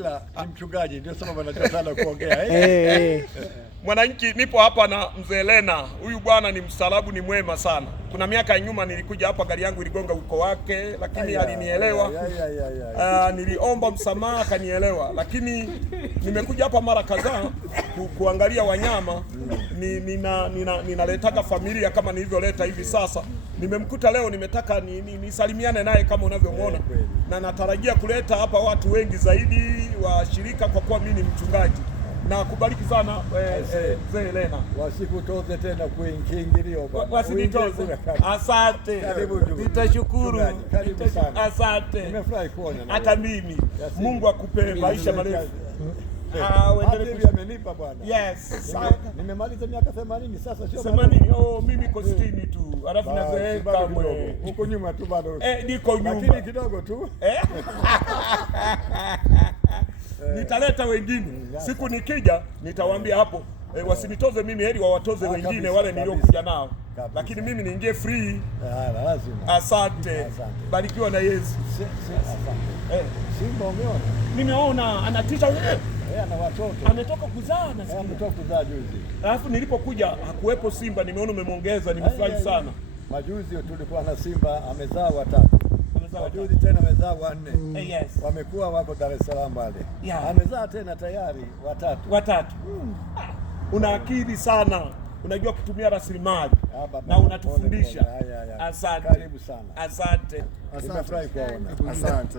Ni mchungaji ndio sababu anajua sana kuongea. Mwananchi, nipo hapa na mzee Lena. Huyu bwana ni mstaarabu, ni mwema sana. Kuna miaka ya nyuma nilikuja hapa, gari yangu iligonga uko wake, lakini alinielewa. Niliomba msamaha akanielewa, lakini nimekuja hapa mara kadhaa kuangalia wanyama. Ninaletaga familia kama nilivyoleta hivi sasa. Nimemkuta leo, nimetaka nisalimiane naye kama unavyomwona, na natarajia kuleta hapa watu wengi zaidi wa shirika, kwa kuwa mimi ni mchungaji. Na kubariki sana mzee Lena. Wasikutoze tena kuingilio bwana. Wasinitoze. Asante. Nitashukuru. Karibu sana. Asante. Nimefurahi kuona. Hata mimi. Mungu akupe maisha marefu. Wewe amenipa bwana. Yes. Nimemaliza miaka 80 sasa, sio 80. Oh, mimi niko 60 tu. Alafu nazeeka mwe. Huko nyuma tu bado. Niko nyuma. Lakini kidogo tu. Nitaleta wengine. Siku nikija nitawaambia hapo wasinitoze mimi, heri wawatoze wengine wale niliokuja nao. Lakini mimi niingie free. Lazima. Asante. Barikiwa na Yesu. Simba umeona? Nimeona anatisha ana watoto. Ametoka kuzaa nasikia. Ametoka kuzaa juzi. Alafu nilipokuja hakuwepo Simba, nimeona umemwongeza, nimefurahi sana. Majuzi tulikuwa na Simba amezaa watatu. Majuzi tena amezaa wanne. Yes. Wamekuwa wako Dar es Salaam wale. Amezaa tena tayari watatu. Una akili sana. Unajua kutumia rasilimali na unatufundisha. Asante. Karibu sana. Asante. Nimefurahi kuona. Asante.